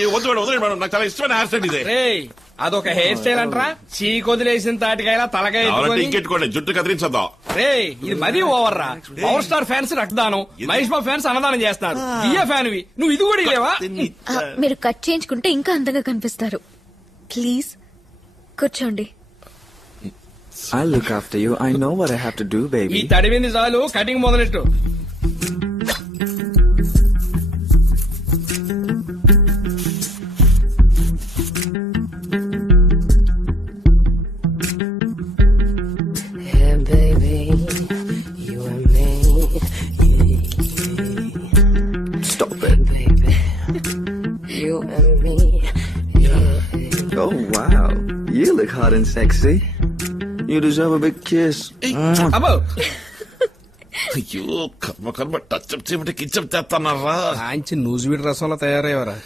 వద్దు మేడం వద్దు మేడం, నాకు చాలా ఇష్టమైన హెయిర్ స్టైల్ ఇదే. అదొక హెయిర్ స్టైల్ అంటరా? చీకొదిలేసిన తాటికాయలా తలకాయ ఇంకెట్టుకోండి, జుట్టు కత్తిరించద్దాం. ఇది మరీ ఓవర్ రా. పవర్ స్టార్ ఫ్యాన్స్ రక్తదానం, మహేష్ బాబు ఫ్యాన్స్ అన్నదానం చేస్తున్నారు. బియ్య ఫ్యాన్ నువ్వు ఇది కూడా లేవా? మీరు కట్ చేయించుకుంటే ఇంకా అందంగా కనిపిస్తారు. ప్లీజ్ కూర్చోండి. I'll look after you. I know what I have to do, baby. ఈ తడివింది చాలు, cutting మొదలెట్టు. Hey baby, you and me. Stop it. Baby, you and me. Oh wow, you look hot and sexy. You deserve a big kiss. అబ్బో అయ్యో కర్మ కర్మ, touch up చేయమంటే కిచ్చప్ చేస్తానరా. మంచి నూజివీడి రసంలో తయారయ్యవరా.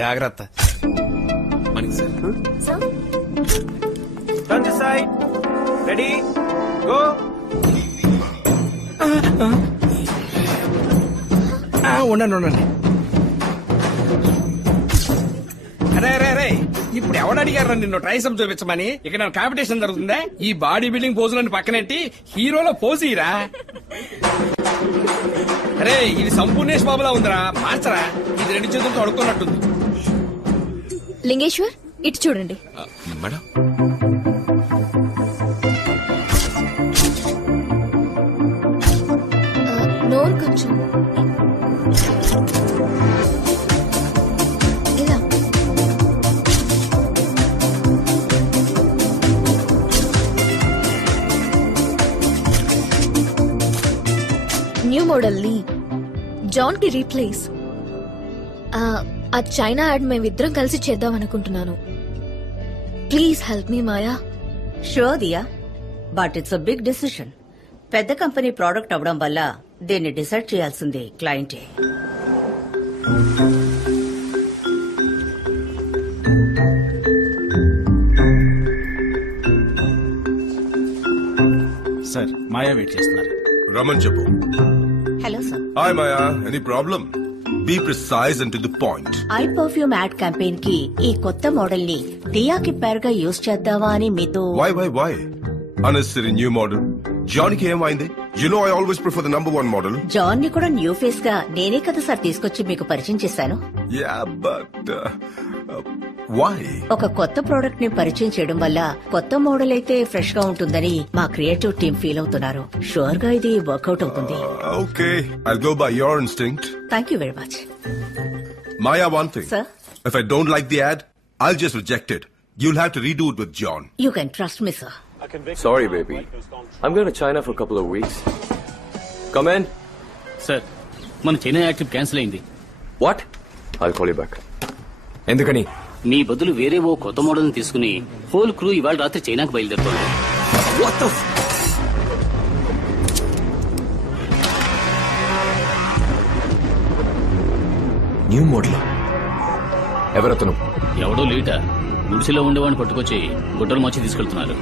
జాగ్రత్త. Turn this side. Ready? Go. ఉండండి. అరే ఇప్పుడు ఎవడు అడిగారా నిన్ను ట్రైసప్ చూపించమని? ఇక్కడ కాంపిటీషన్ జరుగుతుందా? ఈ బాడీ బిల్డింగ్ పోజులని పక్కనెట్టి హీరోలో పోజీరా. అరే ఇది సంపూర్ణేష్ బాబులా ఉందిరా, మార్చరా. ఇది రెండు చేతులతో అడుక్కున్నట్టుంది. లింగేశ్వర్ ఇటు చూడండి. మేడం నోరు కొంచెం ఇలా. న్యూ మోడల్ లీ, జాన్ కి రీప్లేస్. ఆ చైనా యాడ్ మేమిద్దరం కలిసి చేద్దాం అనుకుంటున్నాను. Please help me Maya. Sure Diya, but it's a big decision. పెద్ద కంపెనీ ప్రోడక్ట్ అవడం వల్ల దీన్ని డిసైడ్ చేయాల్సింది క్లయింటే. సార్ మాయా వెయిట్ చేస్తున్నారు. రమన్ చెప్పు. Hello sir. Hi Maya, any problem? Be precise and to the point. I perfume ad campaign కి ఈ కొత్త మోడల్ ని దియాకి పేరుగా యూజ్ చేద్దామా అని మీతో. Why unnecessary new model. John కి ఏమైంది? You know I always prefer the number one model. John ని కూడా న్యూ ఫేస్ గా నేనే కదా సార్ తీసుకొచ్చి మీకు పరిచయం చేశాను. Yeah, but why? ఒక కొత్త ప్రోడక్ట్ ని పరిచయం చేయడం వల్ల కొత్త మోడల్ అయితే ఫ్రెష్ గా ఉంటుందని మా క్రియేటివ్ టీమ్ ఫీల్ అవుతున్నారు. షూర్ గా ఇది వర్కౌట్ అవుతుంది. Okay, I'll go by your instinct. Thank you very much. Maya, one thing. Sir? If I don't like the ad, I'll just reject it. You'll have to redo it with John. You can trust me, sir. Sorry, baby. I'm going to China for a couple of weeks. Come in. Sir మన China add trip cancel అయింది. What? I'll call you back. ఎందుకని? మీ బదులు వేరే ఓ కొత్త model తీసుకుని whole crew ఇవాళ రాత్రి చైనాకు బయలుదేరుతోంది. What the new model? ఎవరతను? ఎవడో లేట గుడిసెలో ఉండేవాడిని పట్టుకొచ్చి గుట్టలు మార్చి తీసుకెళ్తున్నారు.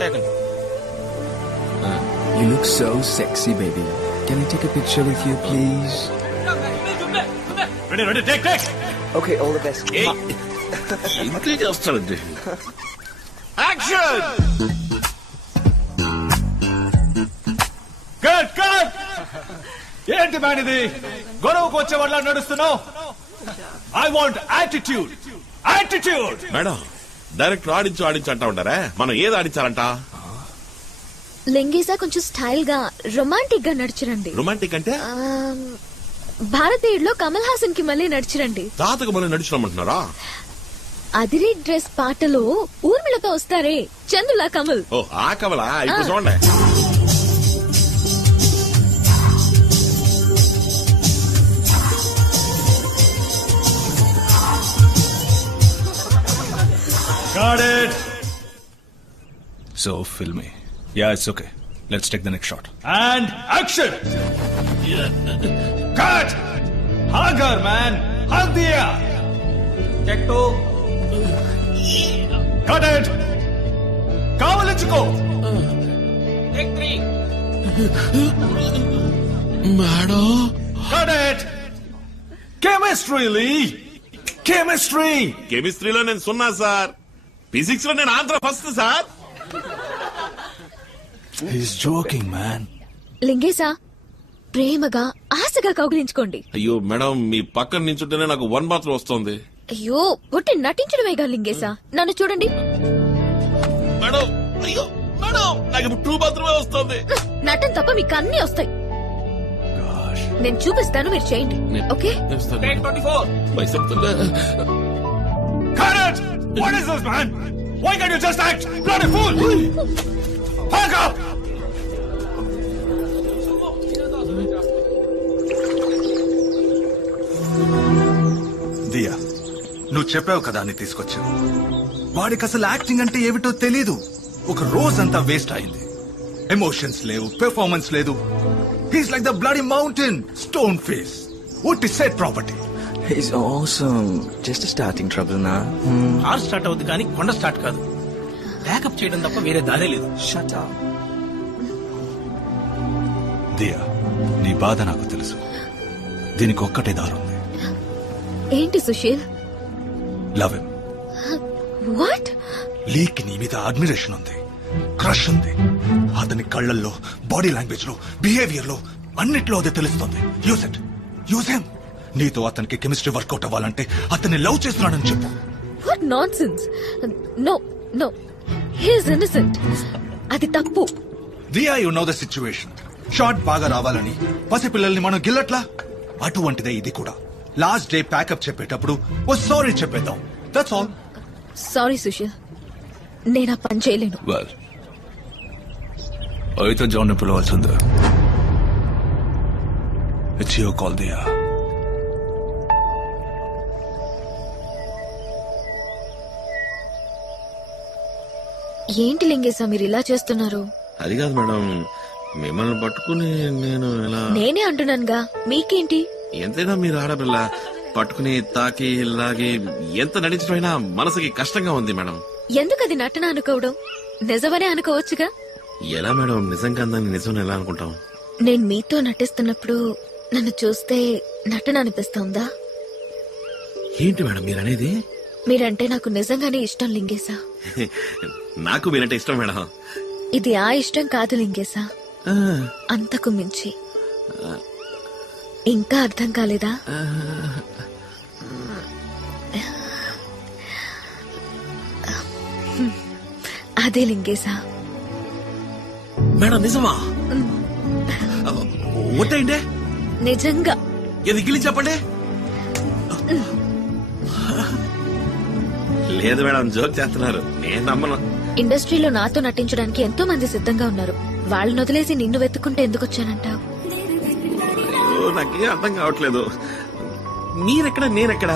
You look so sexy, baby. Can I take a picture with you, please? Ready, take. Okay, all the best. ఇంకే చేస్తాడండి. యాక్షన్. కట్. ఏంటి మ్యాన్ ఇది? గొడవకు వచ్చే వాళ్ళ నడుస్తున్నావు? I want attitude. Madam director ఆడించు అంటా ఉంటారా? మనం ఏది ఆడించాలంట? లింగేసా కొంచెం స్టైల్ గా రొమాంటిక్ గా నడిచిరండి. రొమాంటిక్ అంటే భారతీయుడులో కమల్ హాసన్ కి మళ్ళీ నడిచిరండి. తాతకు మళ్ళీ నడిచిరమ్మంటున్నారా? అదిరి డ్రెస్ పాటలో ఊర్మిళతో వస్తారే చందులా కమల్. ఓ ఆ కమలా? ఇప్పుడు చూడండి. Got it. So filmy. Yeah, it's okay. Let's take the next shot. And action. Cut. Hug her, man. Hug diya. Check 2. Cut it. Kavalichuko. Take 3. Madam. Cut it. Chemistry, Lee. కెమిస్ట్రీలో నేను సున్నా sir. Physics లో నేను Andhra first sir. He's joking, man. లింగేసా ప్రేమగా ఆశగా కౌగిలించుకోండి. అయ్యో madam, మీ పక్కన నించుంటేనే నాకు 1 మాత్రం వస్తుంది. అయ్యో ఒట్టి నటించడమేగా లింగేసా. నన్ను చూడండి మేడం. అయ్యో మేడం, నాకు ఇప్పుడు 2 మాత్రమే వస్తుంది. నటన తప్ప మీకు అన్ని వస్తాయి. నేను చూపిస్తాను, మీరు చేయండి. Okay? Cut it! What is this, man? Why can't you just act? Bloody fool! Hug up! దియా, నువ్వు చెప్పావు కదా అని తీసుకొచ్చావు. వాడికి అసలు యాక్టింగ్ అంటే ఏమిటో తెలీదు. ఒక రోజంతా వేస్ట్ అయింది. ఎమోషన్స్ లేవు, పెర్ఫార్మెన్స్ లేదు. He's like the bloody mountain, stone face. What is said property? He's awesome. Just a starting trouble now. Car start అవుతుంది కానీ కొండ స్టార్ట్ కాదు. బ్యాకప్ చేయడం తప్ప వేరే దారే లేదు. Shut up. దియా, నీ బాధ నాకు తెలుసు. దీనికి ఒక్కటే దారుంది. ఏంటి సుశీల్? Love him. వాట్? లీకి నీ మీద అడ్మిరేషన్ ఉంది, క్రష్ ఉంది. అతని కళ్ళల్లో, బాడీ లాంగ్వేజ్ లో, బిహేవియర్ లో అన్నిట్లో అది తెలుస్తుంది. Use him. నీతో అతనికి కెమిస్ట్రీ వర్కౌట్ అవ్వాలంటే అతన్ని లవ్ చేస్తున్నాడని చెప్పు. What nonsense. No he is innocent. అది తప్పు. Diya, you know the situation. Shot బాగా రావాలని పసిపిల్లల్ని మనం గిల్లట్లా, అటువంటిదే ఇది కూడా. లాస్ట్ డే ప్యాకప్ చెప్పేటప్పుడు ఓ సారీ చెప్పేద్దాం. That's all. సారీ సుశీల్, నేను ఆ పని చేయలేను. వెల్, అయితే జాన్ పిలవాల్సిందే. It's your call Diya. ఏంటి లింగేశా మీరు ఇలా చేస్తున్నారు? అది కాదు మేడం, మిమ్మల్ని పట్టుకుని నేను ఎలా... నేనే అంటున్నానుగా, మీకేంటి? ఎంతైనా మీరు ఆడపిల్ల, పట్టుకుని తాకి లాగి ఎంత నటించడమైనా మనసుకి కష్టంగా ఉంది మేడం. ఎందుకు అది నటన అనుకోవడం? నిజమనే అనుకోవచ్చుగా. ఎలా మేడం నిజంగా అందాన్ని నిజం ఎలా అనుకుంటాం? నేను మీతో నటిస్తున్నప్పుడు నన్ను చూస్తే నటన అనిపిస్తుందా? ఏంటి మేడం మీరనేది? మీరంటే నాకు నిజంగానే ఇష్టం లింగేశా. నాకు మీరంటే ఇష్టం మేడం. ఇది ఆ ఇష్టం కాదు లింగేశా, అంతకు మించి. ఇంకా అర్థం కాలేదా? అదే లింగేశా. మేడం నిజమా? ఒట్టండి. నిజంగా. ఇది గిలి చెప్పండి. లేదు మేడం, జోక్ చేస్తున్నారు, నేను నమ్మను. ఇండస్ట్రీలో నాతో నటించడానికి ఎంతో మంది సిద్ధంగా ఉన్నారు. వాళ్ళని వదిలేసి నిన్ను వెతుక్కుంటే ఎందుకు వచ్చానంటావు? నాకేం అర్థం కావట్లేదు. మీరెక్కడ, నేనెక్కడ?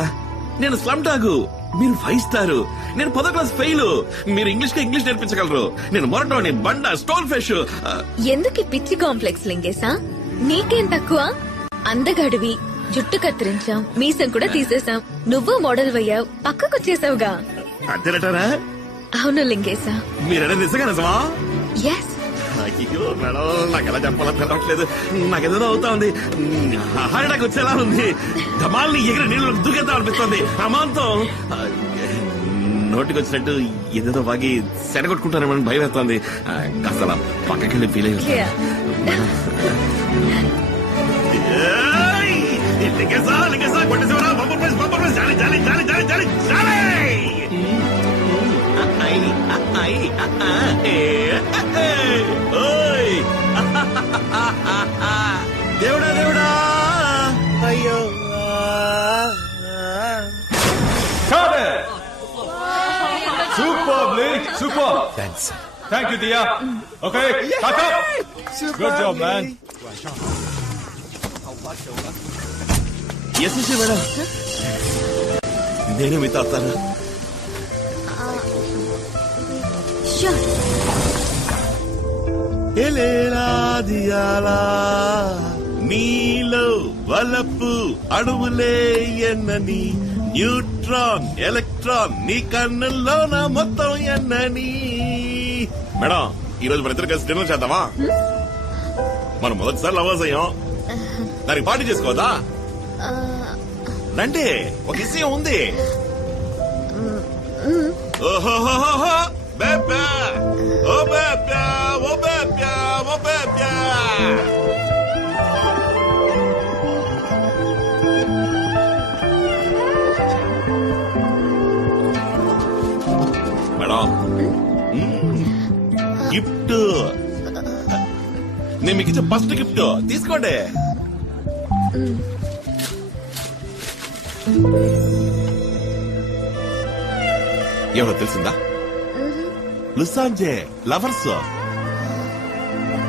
నేను స్లమ్ డాగు, మీరు 5 స్టార్, నేను 10వ క్లాస్ ఫెయిల్. మీరు ఇంగ్లీష్ నేర్పించగలరు, నేను మొరటోని, బండ, స్టోన్ ఫిష్. ఎందుకు పిచ్చి కాంప్లెక్స్ లింగేశా? నీకేం తక్కువ? అందగాడివి, జుట్టు కత్తిరించాం, మీసం కూడా తీసేసాం, నువ్వు మోడల్ అయ్యావు, పక్కకొచ్చేసావుగా. అంతేనటారా? అవును లింగేశా. మీరేనా నిజంగా నిజమా? ఎస్. అయ్యో మేడం, నాకు ఎలా చెప్పాలని తెలవట్లేదు. నాకేదో అవుతా ఉంది. హార్ట్ అటాక్ వచ్చేలా ఉంది. ధమాల్ని ఎగిరి నీళ్ళు దూకేద్దాం అనిపిస్తుంది. అమాంతం నోటికి వచ్చినట్టు ఏదేదో బాగి సెడగొట్టుకుంటారేమని భయం వేస్తుంది. కాస్త అలా పక్కకెళ్ళి ఫీల్ అయ్యి దేవుడా దేవుడా అయ్యో. Superbly, super. Thanks. Thank you, Dia. Okay, back up. Good job, man. Yes, madam. నేను మీతో వస్తాను. ఎలేలా దియాలా నీలో వలపు అణువులే ఎన్నని, న్యూట్రాన్ ఎలక్ట్రాన్ నీ కన్నుల్లోన మొత్తం ఎన్నని. మేడం, ఈ రోజు మన ఇద్దరు కలిసి డిన్నర్ చేద్దామా? మనం మొదటిసారి లవర్స్ అయ్యాం, దానికి పార్టీ చేసుకోవద్దా? రండి, ఒక విషయం ఉంది. ఓహోహోహో బేబా, ఓ బేబా, ఓ బేబా, ఓ బేబా. మేడం, గిఫ్ట్ నేను మీకు ఇచ్చే ఫస్ట్ గిఫ్ట్ తీసుకోండి. ఎవరో తెలిసిందా? లుసాంజే లవర్స్.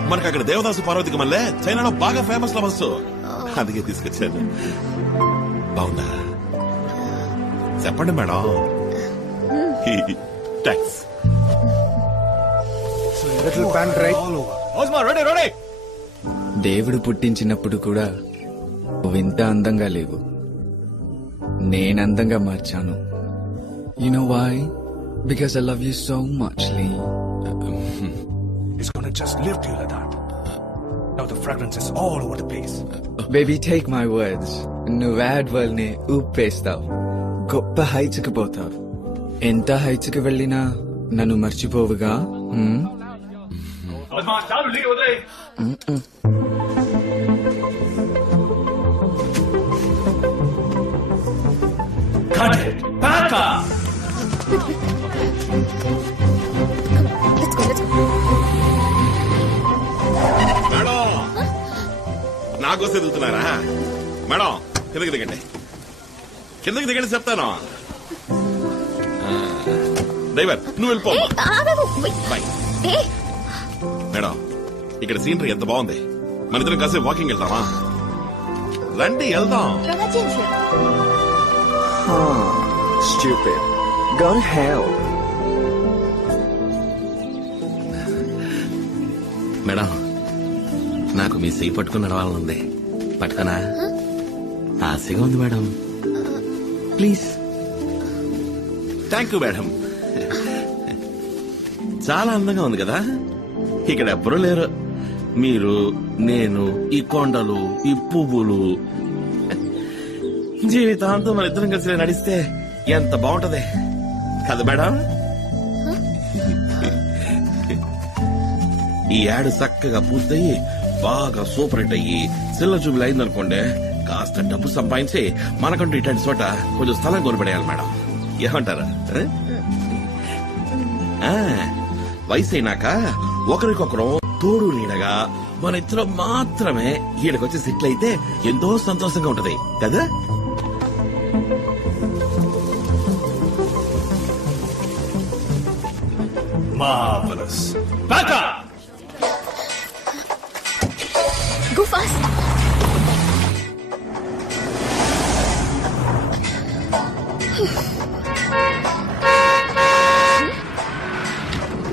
మనకు అక్కడ దేవదాసు పార్వతికి మళ్ళీ చైనాలో బాగా ఫేమస్ లవర్స్. అందుకే తీసుకొచ్చాను. బాగుందా? చెప్పండి మేడం. థ్యాంక్స్. దేవుడు పుట్టించినప్పుడు కూడా నువ్వింత అందంగా లేవు, నేనందంగా మార్చాను. You know why? Because I love you so much, Lee. It's gonna just lift you like that. Now the fragrance is all over the place. Baby, take my words. నువ్వు add వల్ని ఊపేస్తావు, గొప్ప హైట్స్కి పోతావు. ఎంత హైట్స్కి వెళ్ళినా నన్ను మర్చిపోవుగా. మేడం, నాకోసం ఎదుగుతున్నారా? Madam, కిందకి దిగండి, కిందకి దిగండి చెప్తాను. డ్రైవర్, నువ్వు వెళ్ళిపో. బాయ్. మేడం, ఇక్కడ సీనరీ ఎంత బాగుంది. మన ఇద్దరం కాసేపు వాకింగ్ వెళ్తామా? రండి వెళ్దాం. Stupid. Go to hell. Madam, నాకు మీ చెయ్యి పట్టుకుని నడవాలనుంది. పట్టుకనా? ఆశగా ఉంది madam. Please. Thank you madam. చాలా అందంగా ఉంది కదా. ఇక్కడ ఎవ్వరూ లేరు. మీరు, నేను, ఈ కొండలు, ఈ పువ్వులు. జీవితాంతం మన ఇద్దరం కలిసి నడిస్తే ఎంత బాగుంటది కదా మేడం. ఈ యాడ్ చక్కగా పూర్తయి బాగా సూపర్ హిట్ అయ్యి సిల్ల చూపులు అయిందనుకోండి, కాస్త డబ్బు సంపాదించి మనకంటూ ఇట్లాంటి చోట కొంచెం స్థలం కొనిపడేయాలి మేడం. ఏమంటారా? వయసు అయినాక ఒకరికొకరు తోడు నీడగా మన ఇద్దరం మాత్రమే ఈడకొచ్చి సెటిల్ అయితే ఎంతో సంతోషంగా ఉంటది కదా. Marvelous. Back up! Go fast.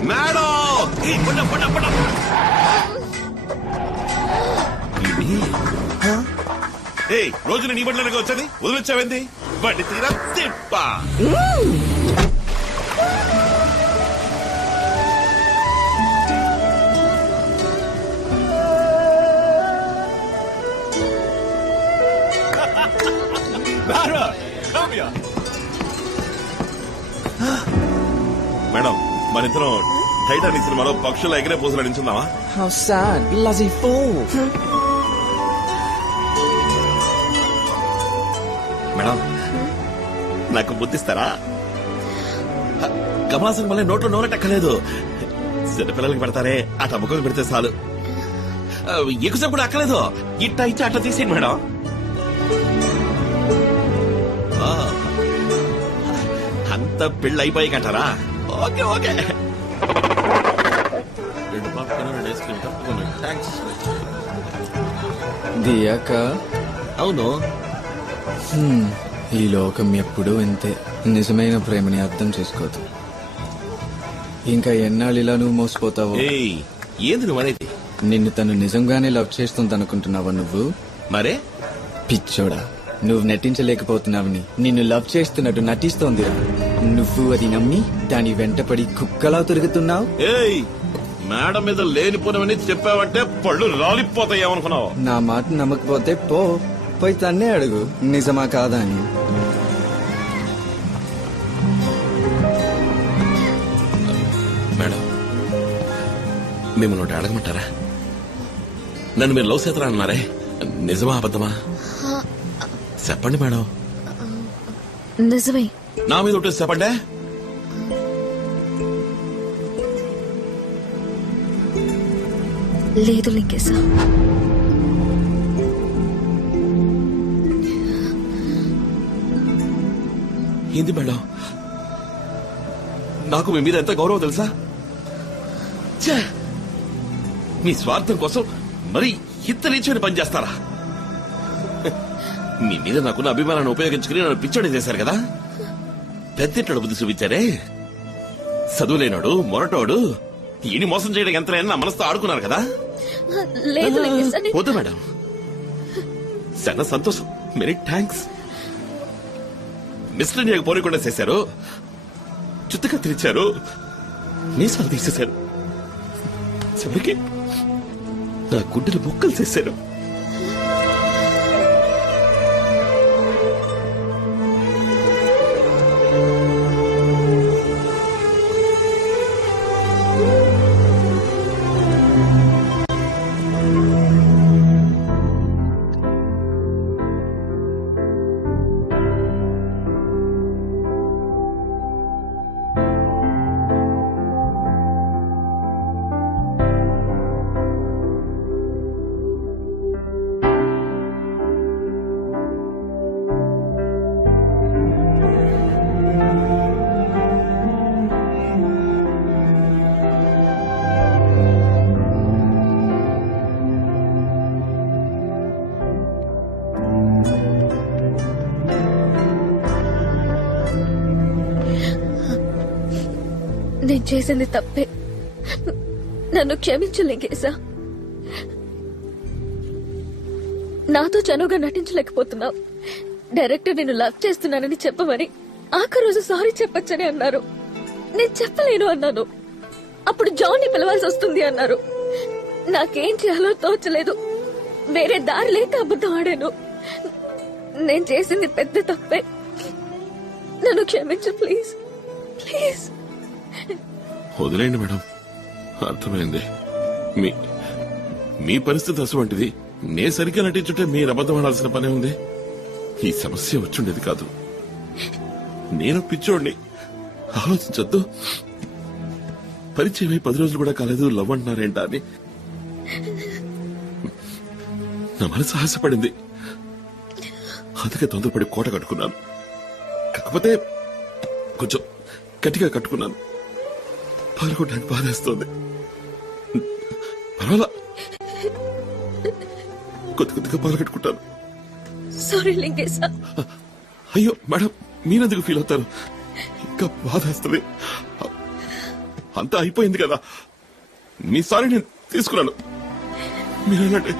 Madam, రోజు నీ బండ్లకి వచ్చేది వదిలిచ్చావేంది? బండి తీరా తిప్ప. మేడం మనిద్దరం టైటానిక్ సినిమాలో పక్షుల ఎగిరే పోజులు నించుందామా? How sad, lazy fool. Madam నాకు బుద్ధిస్తారా? కమలాసన్ మళ్ళీ నోట్లో నోరెట్టక్కలేదు. చిన్నపిల్లలకి పెడతారే ఆ టమ్మకం పెడితే చాలు. ఎక్కువసేపు కూడా అక్కలేదు. ఇట్టా ఇచ్చి అట్లా తీసేయండి మేడం. అంత పెళ్ళి అయిపోయి కంటారా? Okay okay. 2 popcorn 2 ice cream తప్పకుండా. థ్యాంక్స్. దియాక అవును. ఈ లోకం ఎప్పుడూ ఇంతే. నిజమైన ప్రేమని అర్థం చేసుకోదు. ఇంకా ఎన్నాళ్ళు ఇలా నువ్వు మోసపోతావు? ఏంది నువ్వు అనేది? నిన్ను తను నిజంగానే లవ్ చేస్తుంది అనుకుంటున్నావా నువ్వు? మరే పిచ్చోడా, నువ్వు నటించలేకపోతున్నావని నిన్ను లవ్ చేస్తున్నట్టు నటిస్తోందిరా. నువ్వు అది నమ్మి దాని వెంటపడి కుక్కలా తిరుగుతున్నావు. మేడం మీద లేనిపోనవని చెప్పావంటే పళ్ళు రాలిపోతాయేమనుకున్నావు? నా మాట నమ్మకపోతే పోయి తన్నే అడుగు నిజమా కాదా అని. మేడం మిమ్మల్ని ఒకటి అడగమంటారా? నన్ను మీరు లవ్ చేస్తారా అన్నారే, నిజమా అబద్ధమా చెప్పండి మేడం. నిజమే. నా మీద ఒకటి చెప్పండి. లేదు లింగేశా. ఏంది మేడం, నాకు మీ మీద ఎంత గౌరవం తెలుసా? మీ స్వార్థం కోసం మరి ఇంత నీచమైన పని చేస్తారా? మీ మీద నాకున్న అభిమానాన్ని ఉపయోగించుకుని నన్ను పిచ్చోడి చేశారు కదా. పెద్దింట్లో బుద్ధి చూపించారే. చదువులేనాడు మొరటోడు ఈయన మోసం చేయడం ఎంత నా మనసుతో ఆడుకున్నారు కదా. వద్దు మేడం, చాలా సంతోషం. Many thanks. మిస్టర్ ఇండియాకి పోనీకుండా చేశారు, చుట్టుగా తెరిచారు, మీసాలు తీసేశారు, చివరికి నా గుడ్డలు ముక్కలు చేశారు. నేను చేసింది తప్పే, నన్ను క్షమించలేగేసా. నాతో చనువుగా నటించలేకపోతున్నావు. డైరెక్టర్ నేను లవ్ చేస్తున్నానని చెప్పమని ఆఖరి రోజు సారీ చెప్పొచ్చని అన్నారు. నేను చెప్పలేను అన్నాను. అప్పుడు జాన్ ని పిలవాల్సి వస్తుంది అన్నారు. నాకేం చేయాలో తోచలేదు. వేరే దారి లేక అబద్ధం ఆడాను. నేను చేసింది పెద్ద తప్పే. నన్ను క్షమించు ప్లీజ్, ప్లీజ్. వదిలేండి మేడం, అర్థమైంది. మీ పరిస్థితి అటువంటిది. నే సరిగ్గా నటించుంటే మీరు అబద్ధం ఆడాల్సిన పనే ఉంది. ఈ సమస్య వచ్చుండేది కాదు. నేను పిచ్చోడిని, ఆలోచించొద్దు. పరిచయం 10 రోజులు కూడా కాలేదు, లవ్ అంటున్నారేంటా అని నా మనసు ఆశపడింది. అందుకే తొందరపడి కోట కట్టుకున్నాను. కాకపోతే కొంచెం గట్టిగా కట్టుకున్నాను. పాల్గొనడానికి బాధేస్తోంది. పర్వాలా, కొద్దిగా పాల్గొట్టుకుంటాను. సారీ లింగేశా. అయ్యో మేడం, మీరెందుకు ఫీల్ అవుతారు? ఇంకా బాధేస్తుంది. అంతా అయిపోయింది కదా. మీ సారీ నేను తీసుకున్నాను. మీరన్నట్టు